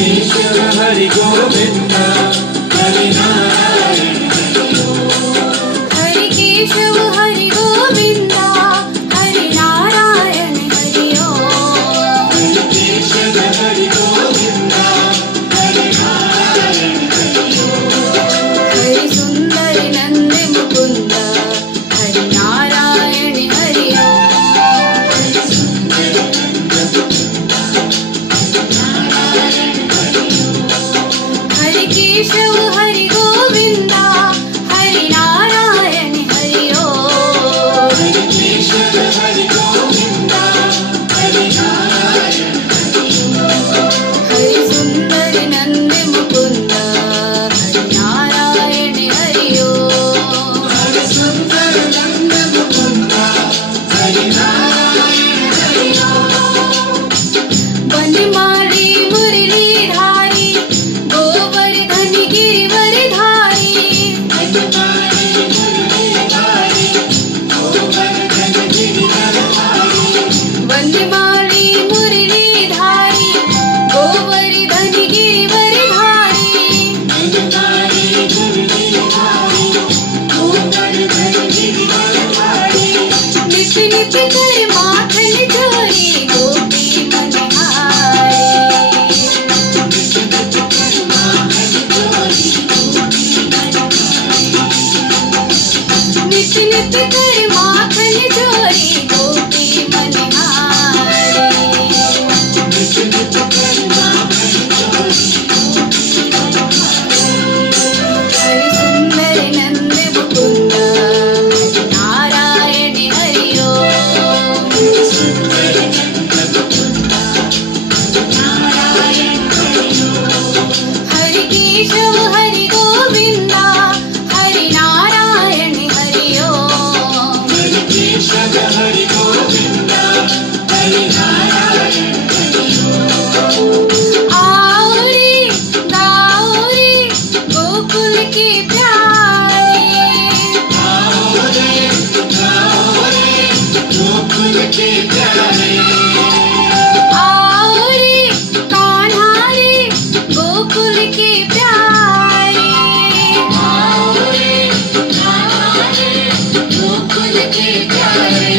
केशव हरि गोविंद हरि नारायण हरि केशव हरि गोविंद हरि नारायण हरि ओम हरि केशव हरि गोविंद हरि नारायण हरि सुंदर नंद मुकुंद हरि नारायण हरि हरि केशव हरि गोविंद हरि नारायण हरि ओम हरि केशव हरि गोविंद हरि नारायण हरि सुंदर नंद मुकुंद हरि नारायण हरि ओम हरि सुंदर नंद मुकुंद हरि नारायण हरि वनमाली मुरलीधारी गोवर्धन गिरिवरधारी वनमाली मुरलीधारी गोवर्धन गिरिवरधारी वनमाली मुरलीधारी गोवर्धन गिरिवरधारी वनमाली मुरलीधारी गोवर्धन गिरिवरधारी नित नित कर माखन चोरी गोपी मनहारी नित नित कर माखन चोरी गोपी मनहारी हरि सुंदर नंद मुकुंद हरि नारायण हरि ओम हरि केशव हरि गोविंद हरि नारायण हरि ओम हरि केशव हरि गोविंद हरि नारायण आओ रे गाओ रे गोकुल के प्यारे आओ रे गोकुल के प्यारे आओ रे कान्हा रे गोकुल के प्यारे आओ रे गोकुल के प्यारे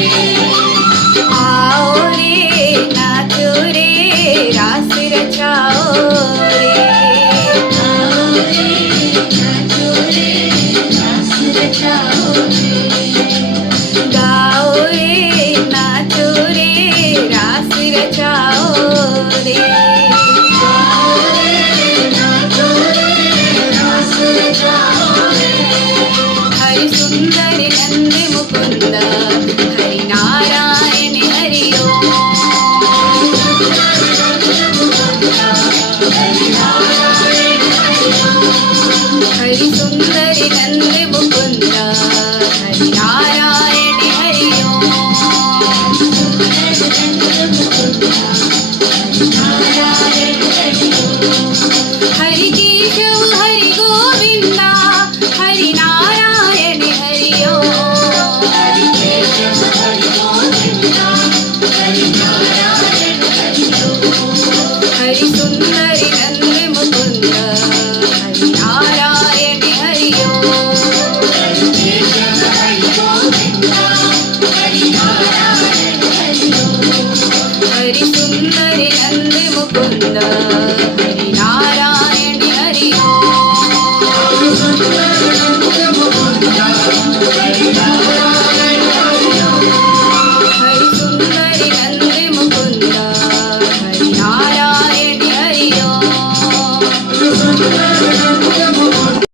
आओ रे नाचो रे रास रचाओ रे आओ रे नाचो रे रास रचाओ रे गाओ रे नाचो रे रास रचाओ रे आओ रे नाचो रे रास रचाओ रे हरि सुंदर नंद मुकुंद हरि नारायण हरि ओम हरि नारायण हरि सुंदर नंद मुकुंद हरि नारायण हरि ओम हरि केशव हरि गोविंद हरि नारायण हरि ओम हरि केशव हरि गोविंद हरि नारायण हरि हरि सुंदर नंद मुकुंद हरि नारायण हरि ओम हरि केशव हरि गोविंद हरि नारायण हरि हरि सुंदर नंद मुकुंद हरि